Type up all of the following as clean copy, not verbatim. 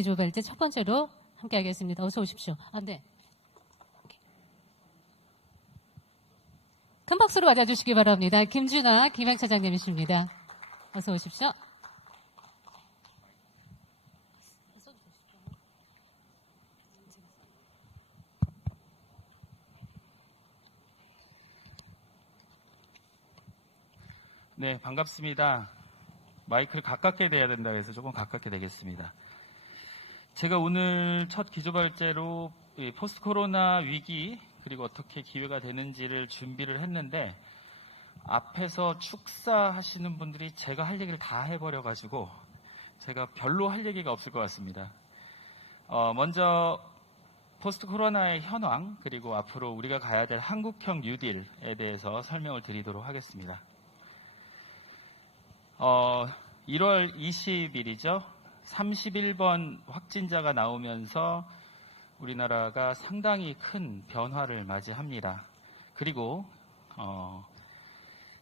기조발제 첫 번째로 함께하겠습니다. 어서 오십시오. 네. 큰 박수로 맞아주시기 바랍니다. 김준아 기획차장님이십니다. 어서 오십시오. 네, 반갑습니다. 마이크를 가깝게 대야 된다고 해서 조금 가깝게 대겠습니다. 제가 오늘 첫 기조발제로 포스트 코로나 위기 그리고 어떻게 기회가 되는지를 준비를 했는데 앞에서 축사하시는 분들이 제가 할 얘기를 다 해버려가지고 제가 별로 할 얘기가 없을 것 같습니다. 먼저 포스트 코로나의 현황 그리고 앞으로 우리가 가야 될 한국형 뉴딜에 대해서 설명을 드리도록 하겠습니다. 1월 20일이죠. 31번 확진자가 나오면서 우리나라가 상당히 큰 변화를 맞이합니다. 그리고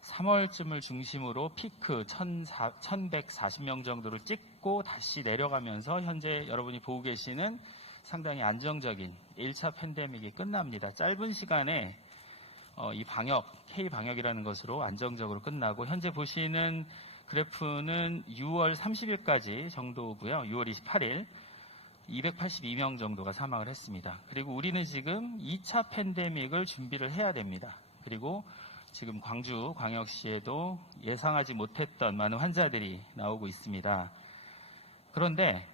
3월쯤을 중심으로 피크 1140명 정도를 찍고 다시 내려가면서 현재 여러분이 보고 계시는 상당히 안정적인 1차 팬데믹이 끝납니다. 짧은 시간에 이 방역, K방역이라는 것으로 안정적으로 끝나고 현재 보시는 그래프는 6월 30일까지 정도고요. 6월 28일 282명 정도가 사망을 했습니다. 그리고 우리는 지금 2차 팬데믹을 준비를 해야 됩니다. 그리고 지금 광주 광역시에도 예상하지 못했던 많은 환자들이 나오고 있습니다. 그런데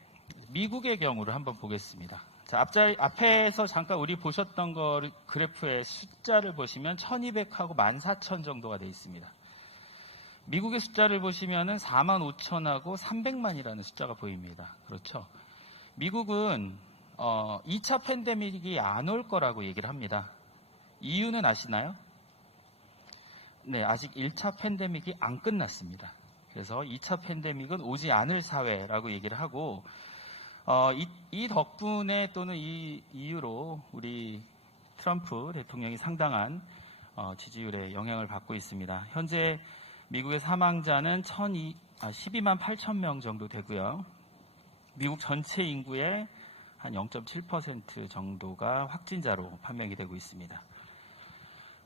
미국의 경우를 한번 보겠습니다. 자, 앞에서 잠깐 우리 보셨던 거 그래프의 숫자를 보시면 1200하고 14,000 정도가 되어 있습니다. 미국의 숫자를 보시면은 45,000하고 300만이라는 숫자가 보입니다. 그렇죠? 미국은 2차 팬데믹이 안 올 거라고 얘기를 합니다. 이유는 아시나요? 네, 아직 1차 팬데믹이 안 끝났습니다. 그래서 2차 팬데믹은 오지 않을 사회라고 얘기를 하고 이 덕분에 또는 이 이유로 우리 트럼프 대통령이 상당한 지지율에 영향을 받고 있습니다. 현재 미국의 사망자는 12만 8천 명 정도 되고요. 미국 전체 인구의 한 0.7% 정도가 확진자로 판명이 되고 있습니다.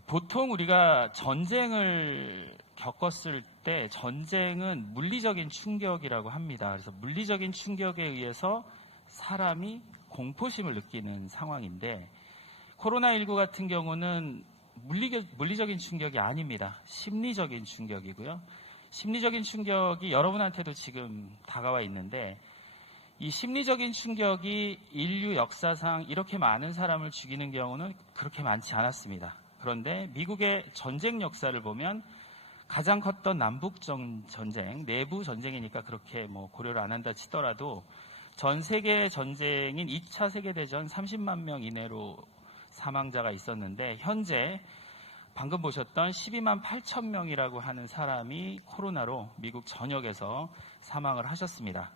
보통 우리가 전쟁을 겪었을 때 전쟁은 물리적인 충격이라고 합니다. 그래서 물리적인 충격에 의해서 사람이 공포심을 느끼는 상황인데 코로나19 같은 경우는 물리적인 충격이 아닙니다. 심리적인 충격이고요. 심리적인 충격이 여러분한테도 지금 다가와 있는데 이 심리적인 충격이 인류 역사상 이렇게 많은 사람을 죽이는 경우는 그렇게 많지 않았습니다. 그런데 미국의 전쟁 역사를 보면 가장 컸던 남북 전쟁, 내부 전쟁이니까 그렇게 고려를 안 한다 치더라도 전 세계 전쟁인 2차 세계대전 30만 명 이내로 사망자가 있었는데 현재 방금 보셨던 12만 8천 명이라고 하는 사람이 코로나로 미국 전역에서 사망을 하셨습니다.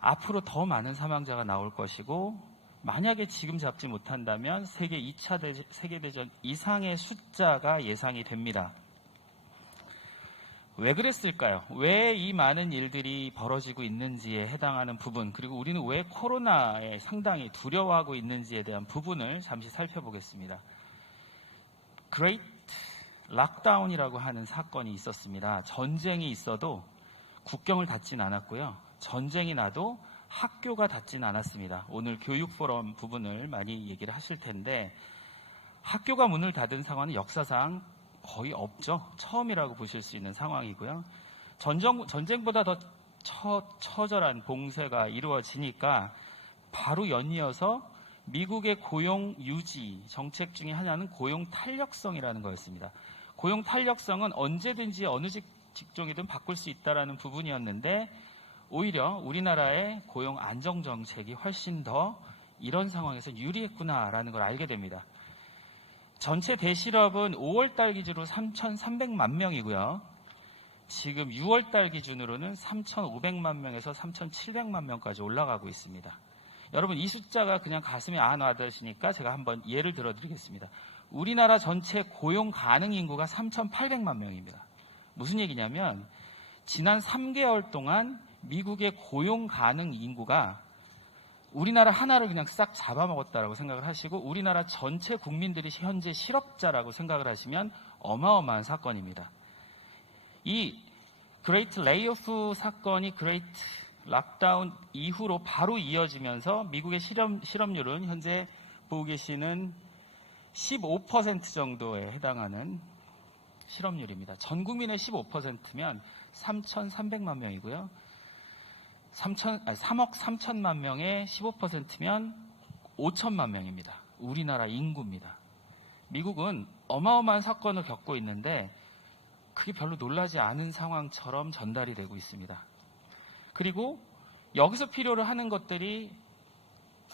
앞으로 더 많은 사망자가 나올 것이고 만약에 지금 잡지 못한다면 세계 2차 세계대전 이상의 숫자가 예상이 됩니다. 왜 그랬을까요? 왜 이 많은 일들이 벌어지고 있는지에 해당하는 부분 그리고 우리는 왜 코로나에 상당히 두려워하고 있는지에 대한 부분을 잠시 살펴보겠습니다. Great 락다운이라고 하는 사건이 있었습니다. 전쟁이 있어도 국경을 닫진 않았고요. 전쟁이 나도 학교가 닫진 않았습니다. 오늘 교육 포럼 부분을 많이 얘기를 하실 텐데 학교가 문을 닫은 상황은 역사상 거의 없죠. 처음이라고 보실 수 있는 상황이고요. 전쟁보다 더 처절한 봉쇄가 이루어지니까 바로 연이어서 미국의 고용 유지 정책 중에 하나는 고용 탄력성이라는 거였습니다. 고용 탄력성은 언제든지 어느 직종이든 바꿀 수 있다라는 부분이었는데 오히려 우리나라의 고용 안정 정책이 훨씬 더 이런 상황에서 유리했구나라는 걸 알게 됩니다. 전체 대실업은 5월달 기준으로 3,300만 명이고요. 지금 6월달 기준으로는 3,500만 명에서 3,700만 명까지 올라가고 있습니다. 여러분 이 숫자가 그냥 가슴에 안 와닿으시니까 제가 한번 예를 들어드리겠습니다. 우리나라 전체 고용 가능 인구가 3,800만 명입니다. 무슨 얘기냐면 지난 3개월 동안 미국의 고용 가능 인구가 우리나라 하나를 그냥 싹 잡아먹었다라고 생각을 하시고 우리나라 전체 국민들이 현재 실업자라고 생각을 하시면 어마어마한 사건입니다. 이 그레이트 레이오프 사건이 그레이트 락다운 이후로 바로 이어지면서 미국의 실업률은 현재 보고 계시는 15% 정도에 해당하는 실업률입니다. 전 국민의 15%면 3,300만 명이고요. 3억 3천만 명의 15%면 5천만 명입니다. 우리나라 인구입니다. 미국은 어마어마한 사건을 겪고 있는데 그게 별로 놀라지 않은 상황처럼 전달이 되고 있습니다. 그리고 여기서 필요로 하는 것들이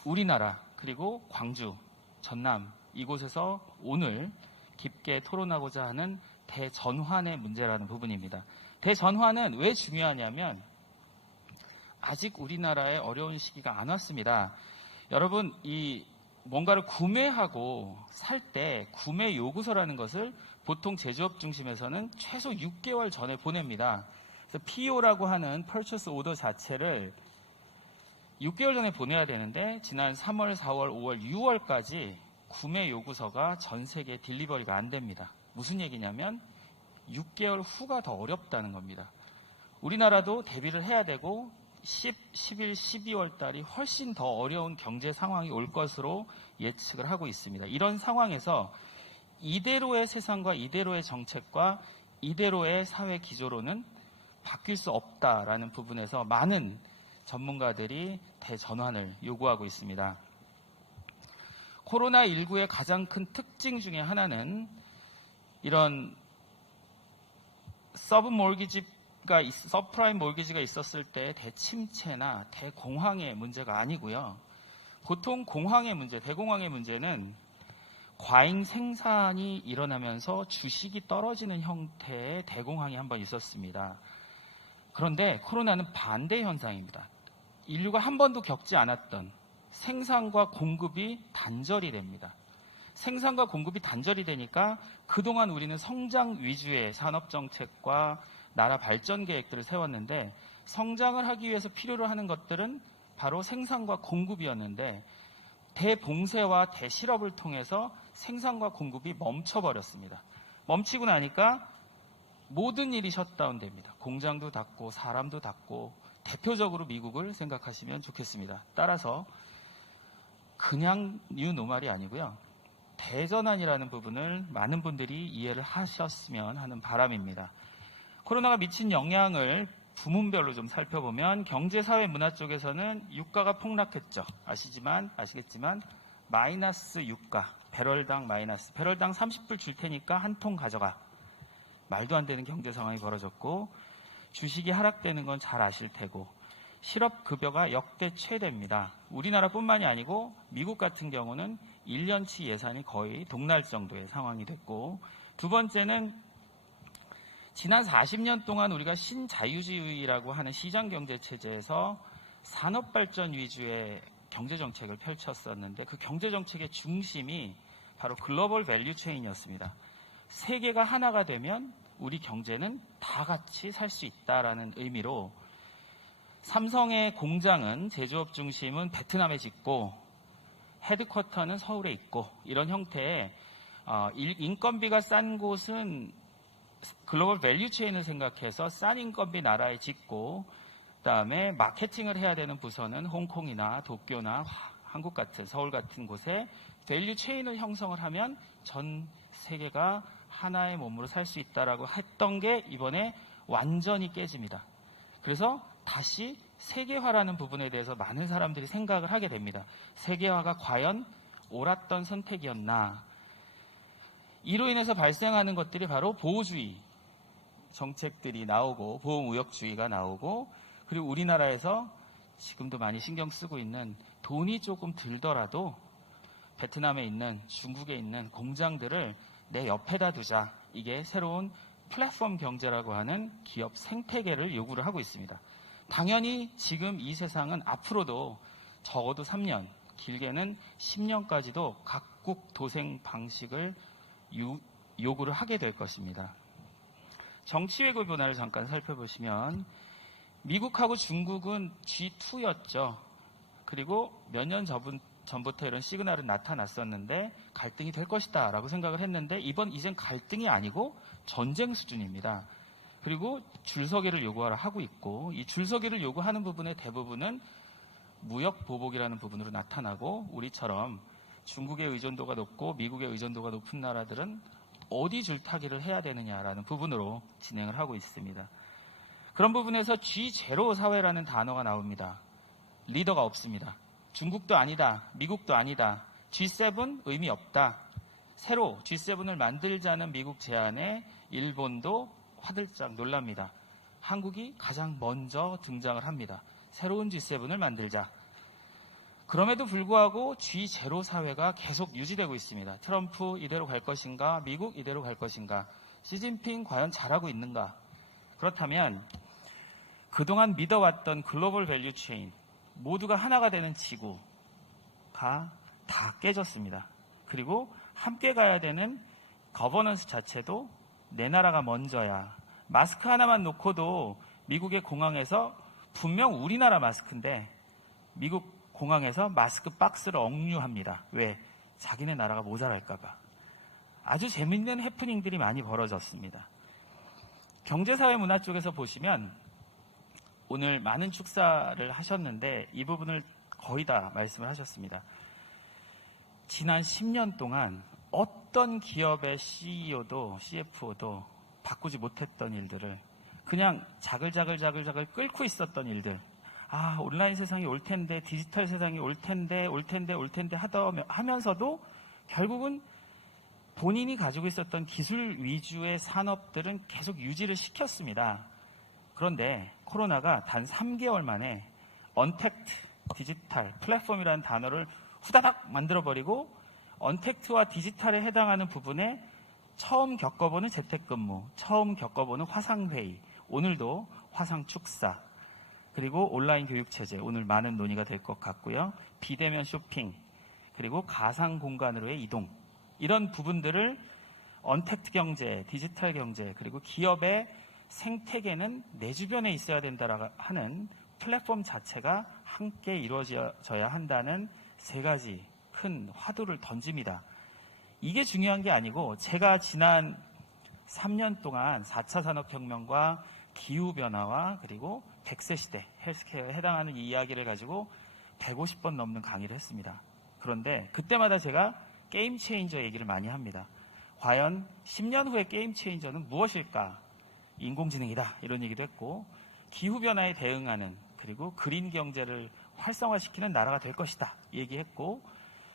우리나라 그리고 광주, 전남 이곳에서 오늘 깊게 토론하고자 하는 대전환의 문제라는 부분입니다. 대전환은 왜 중요하냐면 아직 우리나라에 어려운 시기가 안 왔습니다. 여러분, 이 뭔가를 구매하고 살 때 구매 요구서라는 것을 보통 제조업 중심에서는 최소 6개월 전에 보냅니다. 그래서 PO라고 하는 Purchase Order 자체를 6개월 전에 보내야 되는데 지난 3월, 4월, 5월, 6월까지 구매 요구서가 전 세계 딜리버리가 안 됩니다. 무슨 얘기냐면 6개월 후가 더 어렵다는 겁니다. 우리나라도 대비를 해야 되고 10, 11, 12월 달이 훨씬 더 어려운 경제 상황이 올 것으로 예측을 하고 있습니다. 이런 상황에서 이대로의 세상과 이대로의 정책과 이대로의 사회 기조로는 바뀔 수 없다라는 부분에서 많은 전문가들이 대전환을 요구하고 있습니다. 코로나19의 가장 큰 특징 중에 하나는 이런 서브프라임 몰기지가 있었을 때 대침체나 대공황의 문제가 아니고요. 보통 공황의 문제, 대공황의 문제는 과잉 생산이 일어나면서 주식이 떨어지는 형태의 대공황이 한번 있었습니다. 그런데 코로나는 반대 현상입니다. 인류가 한 번도 겪지 않았던 생산과 공급이 단절이 됩니다. 생산과 공급이 단절이 되니까 그동안 우리는 성장 위주의 산업정책과 나라 발전 계획들을 세웠는데 성장을 하기 위해서 필요로 하는 것들은 바로 생산과 공급이었는데 대봉쇄와 대실업을 통해서 생산과 공급이 멈춰버렸습니다. 멈추고 나니까 모든 일이 셧다운됩니다. 공장도 닫고 사람도 닫고 대표적으로 미국을 생각하시면 좋겠습니다. 따라서 그냥 뉴노멀이 아니고요. 대전환이라는 부분을 많은 분들이 이해를 하셨으면 하는 바람입니다. 코로나가 미친 영향을 부문별로 좀 살펴보면 경제, 사회, 문화 쪽에서는 유가가 폭락했죠. 아시겠지만 마이너스 유가, 배럴당 마이너스, 배럴당 30불 줄 테니까 한 통 가져가. 말도 안 되는 경제 상황이 벌어졌고 주식이 하락되는 건 잘 아실 테고 실업급여가 역대 최대입니다. 우리나라뿐만이 아니고 미국 같은 경우는 1년치 예산이 거의 동날 정도의 상황이 됐고 두 번째는 지난 40년 동안 우리가 신자유주의라고 하는 시장경제체제에서 산업발전 위주의 경제정책을 펼쳤었는데 그 경제정책의 중심이 바로 글로벌 밸류체인이었습니다. 세계가 하나가 되면 우리 경제는 다 같이 살 수 있다라는 의미로 삼성의 공장은 제조업 중심은 베트남에 짓고 헤드쿼터는 서울에 있고 이런 형태의 인건비가 싼 곳은 글로벌 밸류체인을 생각해서 싼 인건비 나라에 짓고 그다음에 마케팅을 해야 되는 부서는 홍콩이나 도쿄나 한국 같은 서울 같은 곳에 밸류체인을 형성을 하면 전 세계가 하나의 몸으로 살 수 있다라고 했던 게 이번에 완전히 깨집니다. 그래서 다시 세계화라는 부분에 대해서 많은 사람들이 생각을 하게 됩니다. 세계화가 과연 옳았던 선택이었나? 이로 인해서 발생하는 것들이 바로 보호주의 정책들이 나오고 보호무역주의가 나오고 그리고 우리나라에서 지금도 많이 신경 쓰고 있는 돈이 조금 들더라도 베트남에 있는 중국에 있는 공장들을 내 옆에다 두자. 이게 새로운 플랫폼 경제라고 하는 기업 생태계를 요구를 하고 있습니다. 당연히 지금 이 세상은 앞으로도 적어도 3년, 길게는 10년까지도 각국 도생 방식을 요구를 하게 될 것입니다. 정치 외교 변화를 잠깐 살펴보시면 미국하고 중국은 G2였죠. 그리고 몇 년 전부터 이런 시그널은 나타났었는데 갈등이 될 것이다 라고 생각을 했는데 이젠 갈등이 아니고 전쟁 수준입니다. 그리고 줄서기를 요구하라 하고 있고 이 줄서기를 요구하는 부분의 대부분은 무역 보복이라는 부분으로 나타나고 우리처럼 중국의 의존도가 높고 미국의 의존도가 높은 나라들은 어디 줄타기를 해야 되느냐라는 부분으로 진행을 하고 있습니다. 그런 부분에서 G0 사회라는 단어가 나옵니다. 리더가 없습니다. 중국도 아니다. 미국도 아니다. G7 의미 없다. 새로 G7을 만들자는 미국 제안에 일본도 화들짝 놀랍니다. 한국이 가장 먼저 등장을 합니다. 새로운 G7을 만들자. 그럼에도 불구하고 G0 사회가 계속 유지되고 있습니다. 트럼프 이대로 갈 것인가? 미국 이대로 갈 것인가? 시진핑 과연 잘하고 있는가? 그렇다면 그동안 믿어왔던 글로벌 밸류 체인, 모두가 하나가 되는 지구가 다 깨졌습니다. 그리고 함께 가야 되는 거버넌스 자체도 내 나라가 먼저야. 마스크 하나만 놓고도 미국의 공항에서 분명 우리나라 마스크인데 미국 공항에서 마스크 박스를 억류합니다. 왜? 자기네 나라가 모자랄까봐. 아주 재밌는 해프닝들이 많이 벌어졌습니다. 경제사회문화 쪽에서 보시면 오늘 많은 축사를 하셨는데 이 부분을 거의 다 말씀을 하셨습니다. 지난 10년 동안 어떤 기업의 CEO도 CFO도 바꾸지 못했던 일들을 그냥 자글자글 끓고 있었던 일들, 온라인 세상이 올 텐데, 디지털 세상이 올 텐데 하면서도 결국은 본인이 가지고 있었던 기술 위주의 산업들은 계속 유지를 시켰습니다. 그런데 코로나가 단 3개월 만에 언택트 디지털 플랫폼이라는 단어를 후다닥 만들어버리고 언택트와 디지털에 해당하는 부분에 처음 겪어보는 재택근무, 처음 겪어보는 화상회의, 오늘도 화상축사, 그리고 온라인 교육체제, 오늘 많은 논의가 될 것 같고요. 비대면 쇼핑, 그리고 가상 공간으로의 이동, 이런 부분들을 언택트 경제, 디지털 경제, 그리고 기업의 생태계는 내 주변에 있어야 된다라고 하는 플랫폼 자체가 함께 이루어져야 한다는 세 가지 큰 화두를 던집니다. 이게 중요한 게 아니고 제가 지난 3년 동안 4차 산업혁명과 기후변화와 그리고 100세 시대 헬스케어에 해당하는 이 이야기를 가지고 150번 넘는 강의를 했습니다. 그런데 그때마다 제가 게임 체인저 얘기를 많이 합니다. 과연 10년 후의 게임 체인저는 무엇일까? 인공지능이다 이런 얘기도 했고 기후변화에 대응하는 그리고 그린 경제를 활성화시키는 나라가 될 것이다 얘기했고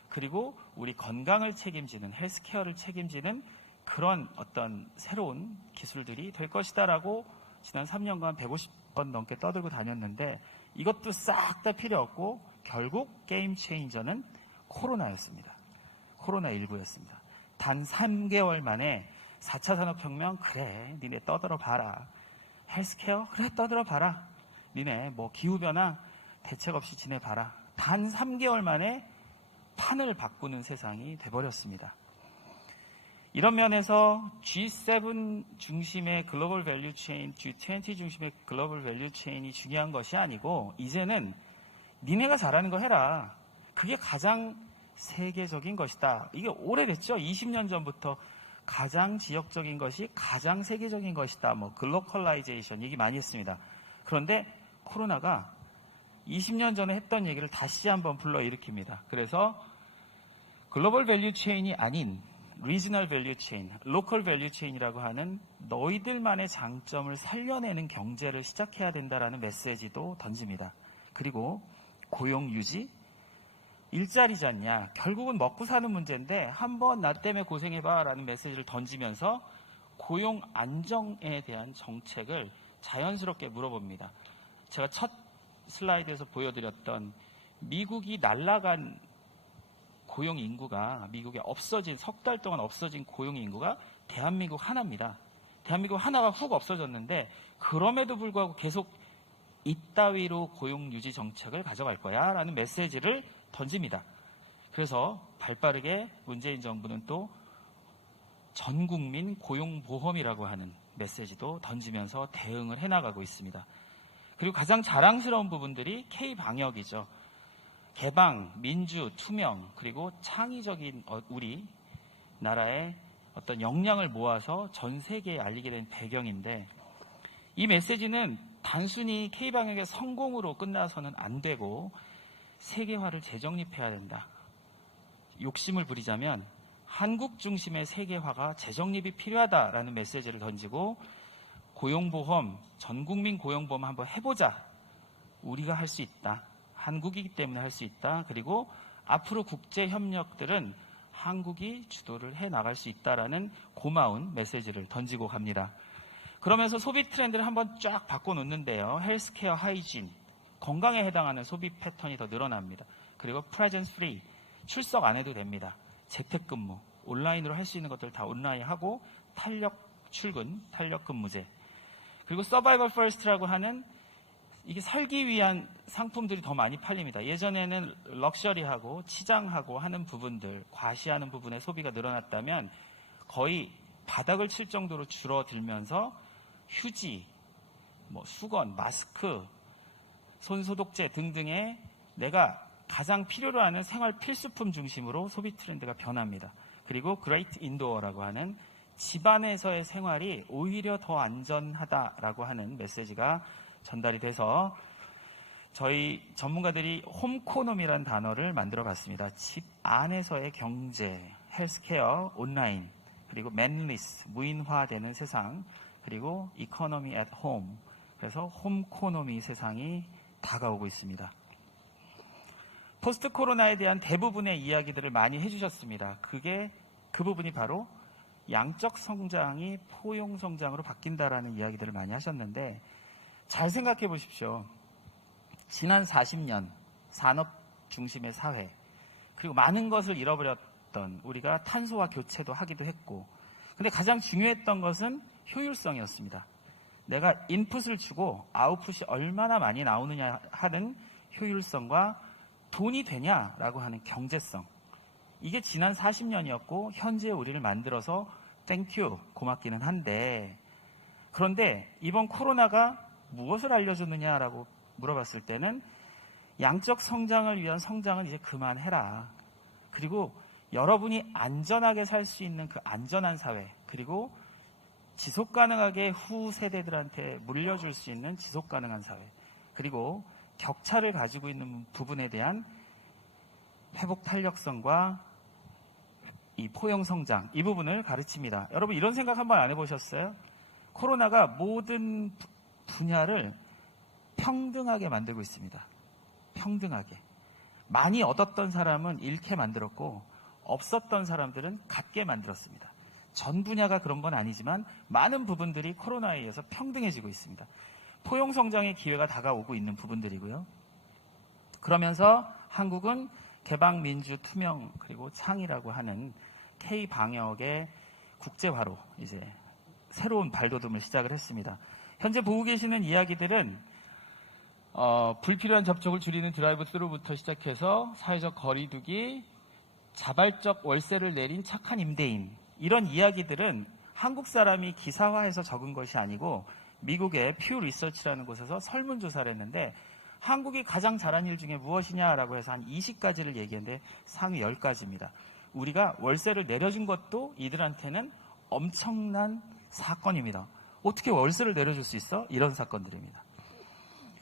그리고 우리 건강을 책임지는 헬스케어를 책임지는 그런 어떤 새로운 기술들이 될 것이다라고 지난 3년간 150번 넘게 떠들고 다녔는데 이것도 싹 다 필요 없고 결국 게임 체인저는 코로나였습니다. 코로나19였습니다. 단 3개월 만에 4차 산업혁명 그래 니네 떠들어 봐라. 헬스케어 그래 떠들어 봐라. 니네 뭐 기후변화 대책 없이 지내봐라. 단 3개월 만에 판을 바꾸는 세상이 돼버렸습니다. 이런 면에서 G7 중심의 글로벌 밸류 체인, G20 중심의 글로벌 밸류 체인이 중요한 것이 아니고 이제는 니네가 잘하는 거 해라. 그게 가장 세계적인 것이다. 이게 오래됐죠. 20년 전부터 가장 지역적인 것이 가장 세계적인 것이다. 뭐 글로컬라이제이션 얘기 많이 했습니다. 그런데 코로나가 20년 전에 했던 얘기를 다시 한번 불러일으킵니다. 그래서 글로벌 밸류 체인이 아닌 리지널 밸류 체인, 로컬 밸류 체인이라고 하는 너희들만의 장점을 살려내는 경제를 시작해야 된다라는 메시지도 던집니다. 그리고 고용 유지, 일자리지 않냐. 결국은 먹고 사는 문제인데 한번 나 때문에 고생해봐라는 메시지를 던지면서 고용 안정에 대한 정책을 자연스럽게 물어봅니다. 제가 첫 슬라이드에서 보여드렸던 미국이 날아간 고용 인구가 미국에 없어진 석 달 동안 없어진 고용 인구가 대한민국 하나입니다. 대한민국 하나가 훅 없어졌는데 그럼에도 불구하고 계속 이따위로 고용 유지 정책을 가져갈 거야 라는 메시지를 던집니다. 그래서 발빠르게 문재인 정부는 또 전국민 고용보험이라고 하는 메시지도 던지면서 대응을 해나가고 있습니다. 그리고 가장 자랑스러운 부분들이 K방역이죠. 개방, 민주, 투명, 그리고 창의적인 우리 나라의 어떤 역량을 모아서 전 세계에 알리게 된 배경인데, 이 메시지는 단순히 K방역의 성공으로 끝나서는 안 되고 세계화를 재정립해야 된다. 욕심을 부리자면 한국 중심의 세계화가 재정립이 필요하다라는 메시지를 던지고, 고용보험, 전국민 고용보험 한번 해보자. 우리가 할 수 있다. 한국이기 때문에 할 수 있다. 그리고 앞으로 국제협력들은 한국이 주도를 해나갈 수 있다라는 고마운 메시지를 던지고 갑니다. 그러면서 소비 트렌드를 한번 쫙 바꿔놓는데요. 헬스케어, 하이진, 건강에 해당하는 소비 패턴이 더 늘어납니다. 그리고 프레젠스 프리, 출석 안 해도 됩니다. 재택근무, 온라인으로 할 수 있는 것들 다 온라인 하고, 탄력 출근, 탄력 근무제, 그리고 서바이벌 퍼스트라고 하는, 이게 살기 위한 상품들이 더 많이 팔립니다. 예전에는 럭셔리하고 치장하고 하는 부분들, 과시하는 부분의 소비가 늘어났다면 거의 바닥을 칠 정도로 줄어들면서 휴지, 수건, 마스크, 손소독제 등등의 내가 가장 필요로 하는 생활 필수품 중심으로 소비 트렌드가 변합니다. 그리고 그레이트 인도어라고 하는 집안에서의 생활이 오히려 더 안전하다라고 하는 메시지가 전달이 돼서 저희 전문가들이 홈코노미라는 단어를 만들어 봤습니다. 집 안에서의 경제, 헬스케어, 온라인, 그리고 맨리스, 무인화되는 세상, 그리고 이코노미 앳 홈, 그래서 홈코노미 세상이 다가오고 있습니다. 포스트 코로나에 대한 대부분의 이야기들을 많이 해주셨습니다. 그 부분이 바로 양적 성장이 포용 성장으로 바뀐다라는 이야기들을 많이 하셨는데, 잘 생각해 보십시오. 지난 40년 산업 중심의 사회, 그리고 많은 것을 잃어버렸던 우리가 탄소와 교체도 하기도 했고, 근데 가장 중요했던 것은 효율성이었습니다. 내가 인풋을 주고 아웃풋이 얼마나 많이 나오느냐 하는 효율성과 돈이 되냐라고 하는 경제성, 이게 지난 40년이었고 현재 우리를 만들어서 땡큐 고맙기는 한데, 그런데 이번 코로나가 무엇을 알려줬느냐라고 물어봤을 때는 양적 성장을 위한 성장은 이제 그만해라. 그리고 여러분이 안전하게 살 수 있는 그 안전한 사회, 그리고 지속 가능하게 후 세대들한테 물려줄 수 있는 지속 가능한 사회, 그리고 격차를 가지고 있는 부분에 대한 회복 탄력성과 이 포용 성장, 이 부분을 가르칩니다. 여러분 이런 생각 한번 안 해보셨어요? 코로나가 모든 분야를 평등하게 만들고 있습니다. 평등하게. 많이 얻었던 사람은 잃게 만들었고 없었던 사람들은 갖게 만들었습니다. 전 분야가 그런 건 아니지만 많은 부분들이 코로나에 의해서 평등해지고 있습니다. 포용 성장의 기회가 다가오고 있는 부분들이고요. 그러면서 한국은 개방, 민주, 투명, 그리고 창의라고 하는 K-방역의 국제화로 이제 새로운 발돋움을 시작을 했습니다. 현재 보고 계시는 이야기들은 불필요한 접촉을 줄이는 드라이브 스루부터 시작해서 사회적 거리두기, 자발적 월세를 내린 착한 임대인, 이런 이야기들은 한국 사람이 기사화해서 적은 것이 아니고 미국의 퓨 리서치라는 곳에서 설문조사를 했는데, 한국이 가장 잘한 일 중에 무엇이냐라고 해서 한 20가지를 얘기했는데 상위 10가지입니다. 우리가 월세를 내려준 것도 이들한테는 엄청난 사건입니다. 어떻게 월세를 내려줄 수 있어? 이런 사건들입니다.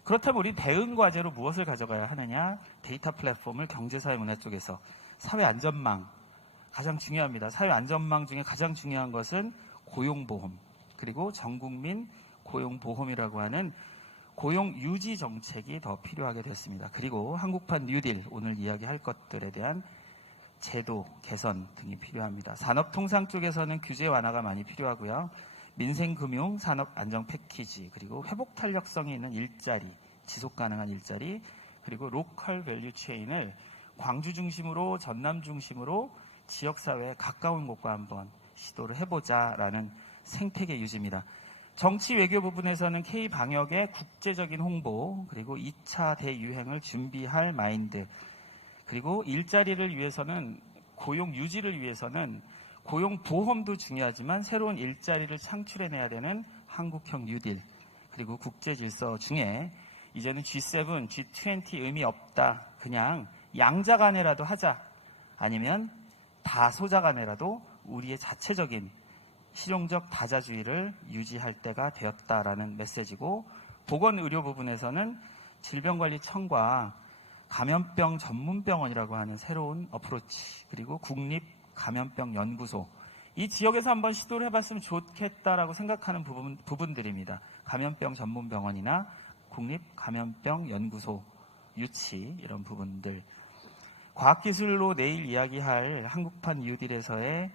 그렇다면 우리 대응 과제로 무엇을 가져가야 하느냐? 데이터 플랫폼을 경제사회 문화 쪽에서 사회 안전망, 가장 중요합니다. 사회 안전망 중에 가장 중요한 것은 고용보험, 그리고 전국민 고용보험이라고 하는 고용 유지 정책이 더 필요하게 됐습니다. 그리고 한국판 뉴딜, 오늘 이야기할 것들에 대한 제도 개선 등이 필요합니다. 산업통상 쪽에서는 규제 완화가 많이 필요하고요. 민생금융, 산업안정 패키지, 그리고 회복 탄력성이 있는 일자리, 지속 가능한 일자리, 그리고 로컬 밸류 체인을 광주 중심으로, 전남 중심으로 지역사회에 가까운 곳과 한번 시도를 해보자라는 생태계 유지입니다. 정치 외교 부분에서는 K-방역의 국제적인 홍보, 그리고 2차 대유행을 준비할 마인드, 그리고 일자리를 위해서는, 고용 유지를 위해서는 고용 보험도 중요하지만 새로운 일자리를 창출해내야 되는 한국형 뉴딜, 그리고 국제 질서 중에 이제는 G7, G20 의미 없다, 그냥 양자간에라도 하자, 아니면 다소자간에라도 우리의 자체적인 실용적 다자주의를 유지할 때가 되었다라는 메시지고, 보건의료 부분에서는 질병관리청과 감염병 전문병원이라고 하는 새로운 어프로치, 그리고 국립감염병연구소, 이 지역에서 한번 시도를 해봤으면 좋겠다라고 생각하는 부분들입니다. 감염병 전문병원이나 국립감염병연구소 유치, 이런 부분들. 과학기술로 내일 이야기할 한국판 뉴딜에서의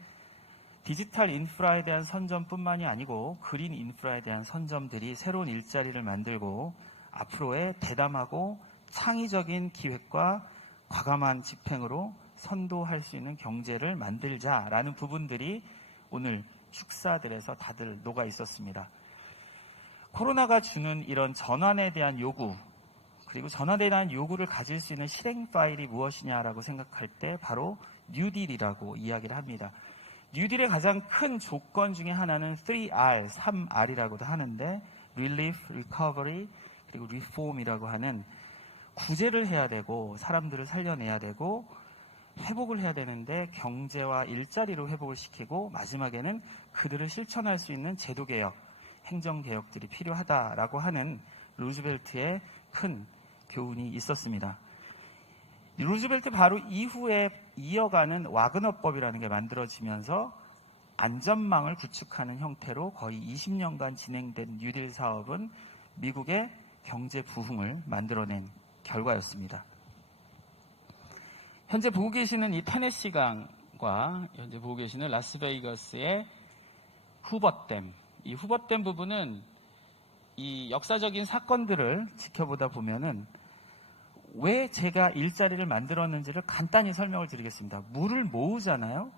디지털 인프라에 대한 선점뿐만이 아니고 그린 인프라에 대한 선점들이 새로운 일자리를 만들고 앞으로의 대담하고 창의적인 기획과 과감한 집행으로 선도할 수 있는 경제를 만들자라는 부분들이 오늘 축사들에서 다들 녹아 있었습니다. 코로나가 주는 이런 전환에 대한 요구, 그리고 전환에 대한 요구를 가질 수 있는 실행 파일이 무엇이냐라고 생각할 때 바로 뉴딜이라고 이야기를 합니다. 뉴딜의 가장 큰 조건 중에 하나는 3R, 3R이라고도 하는데 Relief, Recovery, 그리고 Reform이라고 하는 구제를 해야 되고 사람들을 살려내야 되고 회복을 해야 되는데 경제와 일자리로 회복을 시키고 마지막에는 그들을 실천할 수 있는 제도개혁, 행정개혁들이 필요하다라고 하는 루즈벨트의 큰 교훈이 있었습니다. 루즈벨트 바로 이후에 이어가는 와그너법이라는 게 만들어지면서 안전망을 구축하는 형태로 거의 20년간 진행된 뉴딜 사업은 미국의 경제 부흥을 만들어낸 결과였습니다. 현재 보고 계시는 이 테네시강과 현재 보고 계시는 라스베이거스의 후버댐, 이 후버댐 부분은 이 역사적인 사건들을 지켜보다 보면은 왜 제가 일자리를 만들었는지를 간단히 설명을 드리겠습니다. 물을 모으잖아요.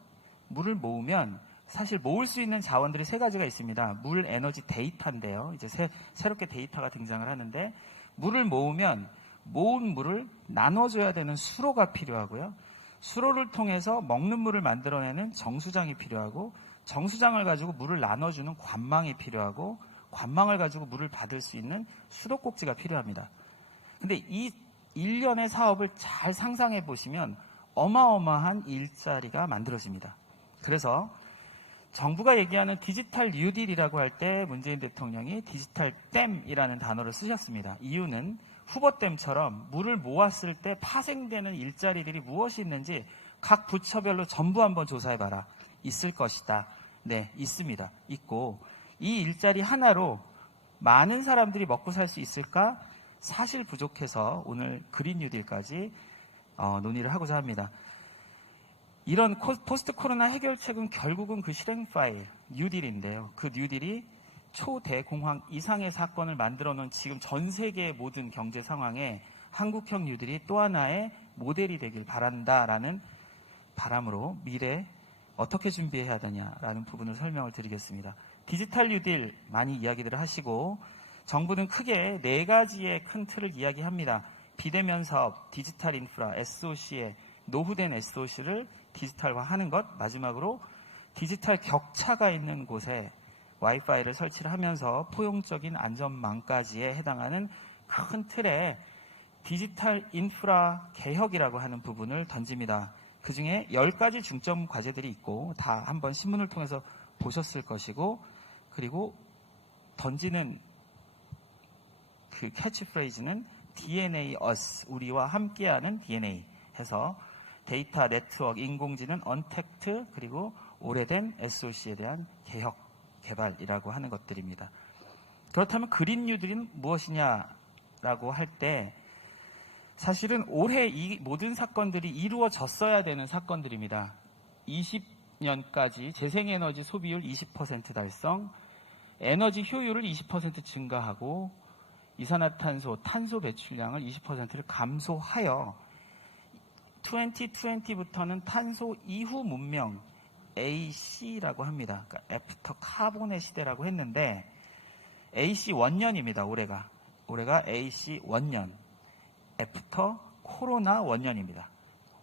물을 모으면 사실 모을 수 있는 자원들이 세 가지가 있습니다. 물, 에너지, 데이터인데요. 이제 새롭게 데이터가 등장을 하는데, 물을 모으면 모은 물을 나눠줘야 되는 수로가 필요하고요. 수로를 통해서 먹는 물을 만들어내는 정수장이 필요하고, 정수장을 가지고 물을 나눠주는 관망이 필요하고, 관망을 가지고 물을 받을 수 있는 수도꼭지가 필요합니다. 근데 이 일련의 사업을 잘 상상해 보시면 어마어마한 일자리가 만들어집니다. 그래서 정부가 얘기하는 디지털 뉴딜이라고 할 때 문재인 대통령이 디지털 댐이라는 단어를 쓰셨습니다. 이유는 후버댐처럼 물을 모았을 때 파생되는 일자리들이 무엇이 있는지 각 부처별로 전부 한번 조사해봐라. 있을 것이다. 네, 있습니다. 있고, 이 일자리 하나로 많은 사람들이 먹고 살 수 있을까? 사실 부족해서 오늘 그린 뉴딜까지 논의를 하고자 합니다. 이런 포스트 코로나 해결책은 결국은 그 실행 파일, 뉴딜인데요. 그 뉴딜이 초대공황 이상의 사건을 만들어 놓은 지금 전 세계의 모든 경제 상황에 한국형 뉴딜이 또 하나의 모델이 되길 바란다라는 바람으로 미래 어떻게 준비해야 되냐라는 부분을 설명을 드리겠습니다. 디지털 뉴딜 많이 이야기들을 하시고, 정부는 크게 네 가지의 큰 틀을 이야기합니다. 비대면 사업, 디지털 인프라, SOC의 노후된 SOC를 디지털화하는 것, 마지막으로 디지털 격차가 있는 곳에 와이파이를 설치를 하면서 포용적인 안전망까지에 해당하는 큰 틀의 디지털 인프라 개혁이라고 하는 부분을 던집니다. 그중에 10가지 중점 과제들이 있고 다 한번 신문을 통해서 보셨을 것이고, 그리고 던지는 그 캐치프레이즈는 DNA us, 우리와 함께하는 DNA 해서 데이터 네트워크, 인공지능, 언택트, 그리고 오래된 SOC에 대한 개혁, 개발이라고 하는 것들입니다. 그렇다면 그린 뉴딜은 무엇이냐라고 할 때 사실은 올해 이 모든 사건들이 이루어졌어야 되는 사건들입니다. 20년까지 재생에너지 소비율 20% 달성, 에너지 효율을 20% 증가하고 이산화탄소, 탄소 배출량을 20%를 감소하여 2020부터는 탄소 이후 문명 AC라고 합니다. 그러니까 애프터 카본의 시대라고 했는데 AC 원년입니다. 올해가 AC 원년, 애프터 코로나 원년입니다.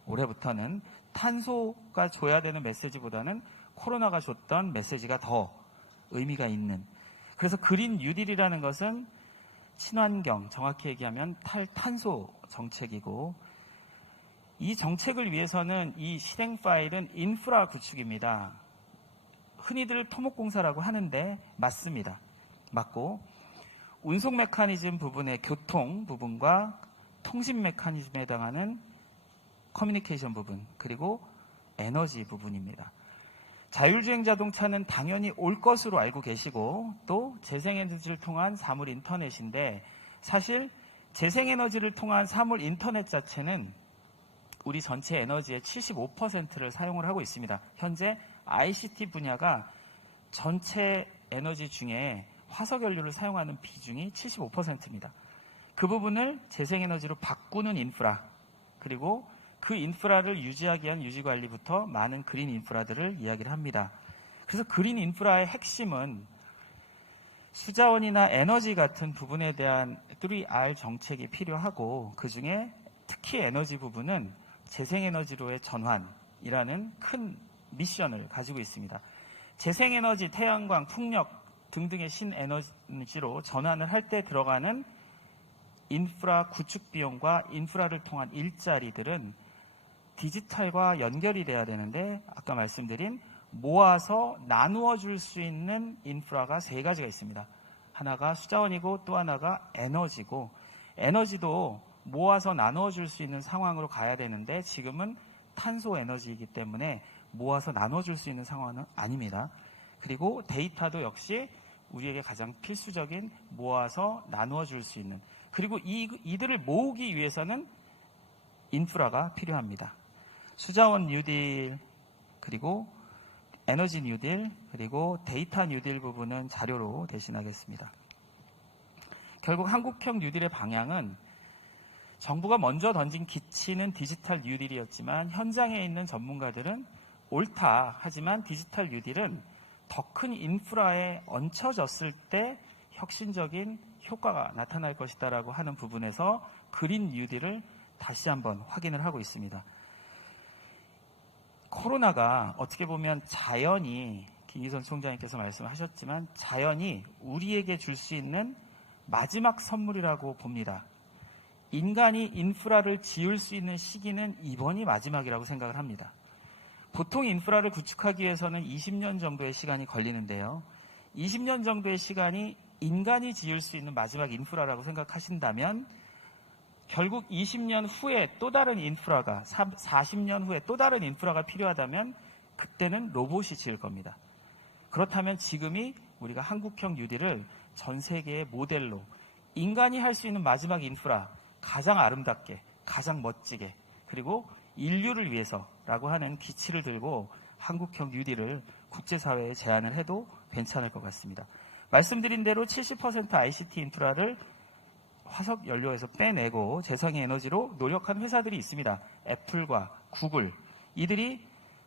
올해부터는 탄소가 줘야 되는 메시지보다는 코로나가 줬던 메시지가 더 의미가 있는, 그래서 그린 뉴딜이라는 것은 친환경, 정확히 얘기하면 탈탄소 정책이고, 이 정책을 위해서는 이 실행 파일은 인프라 구축입니다. 흔히들 토목공사라고 하는데 맞습니다. 맞고 운송 메커니즘 부분의 교통 부분과 통신 메커니즘에 해당하는 커뮤니케이션 부분 그리고 에너지 부분입니다. 자율주행 자동차는 당연히 올 것으로 알고 계시고 또 재생에너지를 통한 사물 인터넷인데 사실 재생에너지를 통한 사물 인터넷 자체는 우리 전체 에너지의 75%를 사용을 하고 있습니다. 현재 ICT 분야가 전체 에너지 중에 화석연료를 사용하는 비중이 75%입니다. 그 부분을 재생에너지로 바꾸는 인프라 그리고 그 인프라를 유지하기 위한 유지관리부터 많은 그린 인프라들을 이야기를 합니다. 그래서 그린 인프라의 핵심은 수자원이나 에너지 같은 부분에 대한 3R 정책이 필요하고 그중에 특히 에너지 부분은 재생에너지로의 전환이라는 큰 미션을 가지고 있습니다. 재생에너지, 태양광, 풍력 등등의 신에너지로 전환을 할 때 들어가는 인프라 구축 비용과 인프라를 통한 일자리들은 디지털과 연결이 돼야 되는데 아까 말씀드린 모아서 나누어 줄 수 있는 인프라가 세 가지가 있습니다. 하나가 수자원이고 또 하나가 에너지고 에너지도 모아서 나누어 줄 수 있는 상황으로 가야 되는데 지금은 탄소 에너지이기 때문에 모아서 나눠 줄 수 있는 상황은 아닙니다. 그리고 데이터도 역시 우리에게 가장 필수적인 모아서 나누어 줄 수 있는 그리고 이들을 모으기 위해서는 인프라가 필요합니다. 수자원 뉴딜 그리고 에너지 뉴딜 그리고 데이터 뉴딜 부분은 자료로 대신하겠습니다. 결국 한국형 뉴딜의 방향은 정부가 먼저 던진 기치는 디지털 뉴딜이었지만 현장에 있는 전문가들은 옳다. 하지만 디지털 뉴딜은 더 큰 인프라에 얹혀졌을 때 혁신적인 효과가 나타날 것이다라고 하는 부분에서 그린 뉴딜을 다시 한번 확인을 하고 있습니다. 코로나가 어떻게 보면 자연이 김기선 총장님께서 말씀하셨지만 자연이 우리에게 줄 수 있는 마지막 선물이라고 봅니다. 인간이 인프라를 지을 수 있는 시기는 이번이 마지막이라고 생각을 합니다. 보통 인프라를 구축하기 위해서는 20년 정도의 시간이 걸리는데요. 20년 정도의 시간이 인간이 지을 수 있는 마지막 인프라라고 생각하신다면 결국 20년 후에 또 다른 인프라가 40년 후에 또 다른 인프라가 필요하다면 그때는 로봇이 지을 겁니다. 그렇다면 지금이 우리가 한국형 뉴딜을 전 세계의 모델로 인간이 할 수 있는 마지막 인프라 가장 아름답게 가장 멋지게 그리고 인류를 위해서라고 하는 기치를 들고 한국형 뉴딜을 국제사회에 제안을 해도 괜찮을 것 같습니다. 말씀드린 대로 70% ICT 인프라를 화석 연료에서 빼내고 재생의 에너지로 노력한 회사들이 있습니다. 애플과 구글. 이들이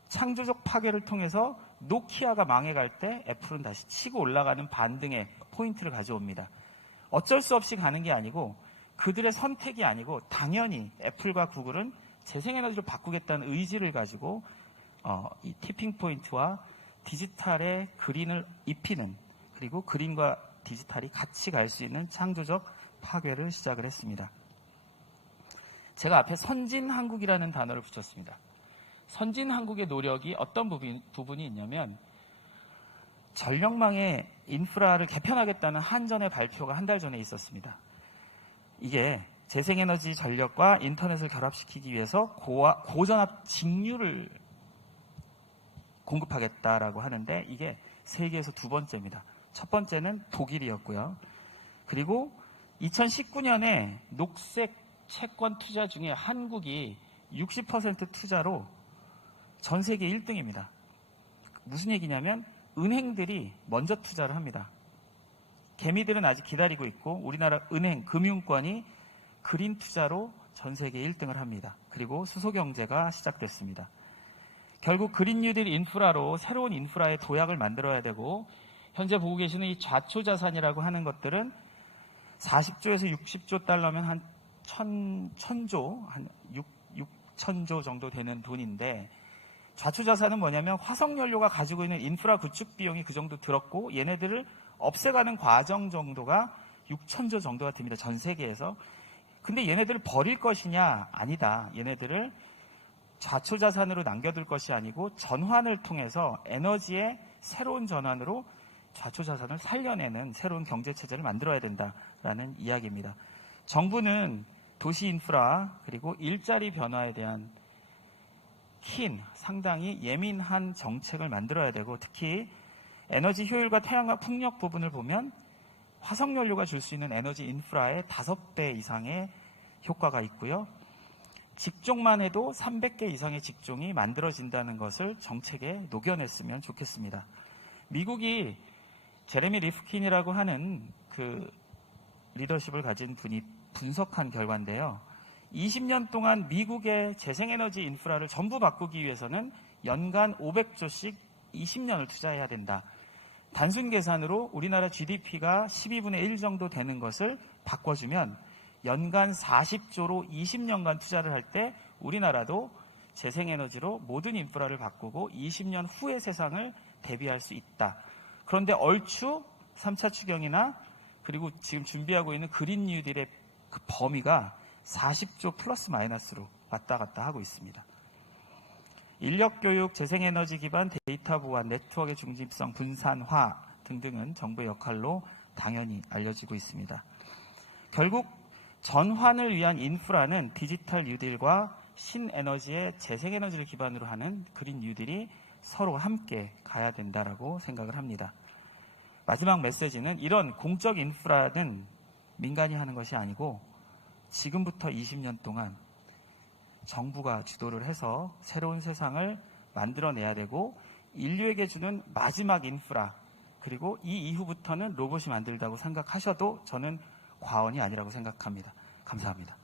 창조적 파괴를 통해서 노키아가 망해갈 때 애플은 다시 치고 올라가는 반등의 포인트를 가져옵니다. 어쩔 수 없이 가는 게 아니고 그들의 선택이 아니고 당연히 애플과 구글은 재생에너지로 바꾸겠다는 의지를 가지고 이 티핑 포인트와 디지털의 그린을 입히는 그리고 그린과 디지털이 같이 갈 수 있는 창조적 파괴를 시작을 했습니다. 제가 앞에 선진한국이라는 단어를 붙였습니다. 선진한국의 노력이 어떤 부분이 있냐면 전력망의 인프라를 개편하겠다는 한전의 발표가 한 달 전에 있었습니다. 이게 재생에너지 전력과 인터넷을 결합시키기 위해서 고전압 직류를 공급하겠다라고 하는데 이게 세계에서 두 번째입니다. 첫 번째는 독일이었고요. 그리고 2019년에 녹색 채권 투자 중에 한국이 60% 투자로 전 세계 1등입니다. 무슨 얘기냐면 은행들이 먼저 투자를 합니다. 개미들은 아직 기다리고 있고 우리나라 은행, 금융권이 그린 투자로 전 세계 1등을 합니다. 그리고 수소경제가 시작됐습니다. 결국 그린 뉴딜 인프라로 새로운 인프라의 도약을 만들어야 되고 현재 보고 계시는 이 좌초자산이라고 하는 것들은 40조에서 60조 달러면 한 1000조, 한 6천조 정도 되는 돈인데 좌초자산은 뭐냐면 화석연료가 가지고 있는 인프라 구축 비용이 그 정도 들었고 얘네들을 없애가는 과정 정도가 6천조 정도가 됩니다. 전 세계에서. 근데 얘네들을 버릴 것이냐? 아니다. 얘네들을 좌초자산으로 남겨둘 것이 아니고 전환을 통해서 에너지의 새로운 전환으로 좌초자산을 살려내는 새로운 경제체제를 만들어야 된다라는 이야기입니다. 정부는 도시 인프라 그리고 일자리 변화에 대한 상당히 예민한 정책을 만들어야 되고, 특히 에너지 효율과 태양광 풍력 부분을 보면 화석연료가 줄 수 있는 에너지 인프라의 5배 이상의 효과가 있고요. 직종만 해도 300개 이상의 직종이 만들어진다는 것을 정책에 녹여냈으면 좋겠습니다. 미국이 제레미 리프킨이라고 하는 그 리더십을 가진 분이 분석한 결과인데요. 20년 동안 미국의 재생에너지 인프라를 전부 바꾸기 위해서는 연간 500조씩 20년을 투자해야 된다. 단순 계산으로 우리나라 GDP가 12분의 1 정도 되는 것을 바꿔주면 연간 40조로 20년간 투자를 할 때 우리나라도 재생에너지로 모든 인프라를 바꾸고 20년 후의 세상을 대비할 수 있다. 그런데 얼추 3차 추경이나 그리고 지금 준비하고 있는 그린 뉴딜의 그 범위가 40조 플러스 마이너스로 왔다 갔다 하고 있습니다. 인력교육, 재생에너지 기반 데이터 보안, 네트워크의 중립성, 분산화 등등은 정부의 역할로 당연히 알려지고 있습니다. 결국 전환을 위한 인프라는 디지털 뉴딜과 신에너지의 재생에너지를 기반으로 하는 그린 뉴딜이 서로 함께 가야 된다라고 생각을 합니다. 마지막 메시지는 이런 공적 인프라는 민간이 하는 것이 아니고 지금부터 20년 동안 정부가 주도를 해서 새로운 세상을 만들어내야 되고, 인류에게 주는 마지막 인프라, 그리고 이 이후부터는 로봇이 만들다고 생각하셔도 저는 과언이 아니라고 생각합니다. 감사합니다.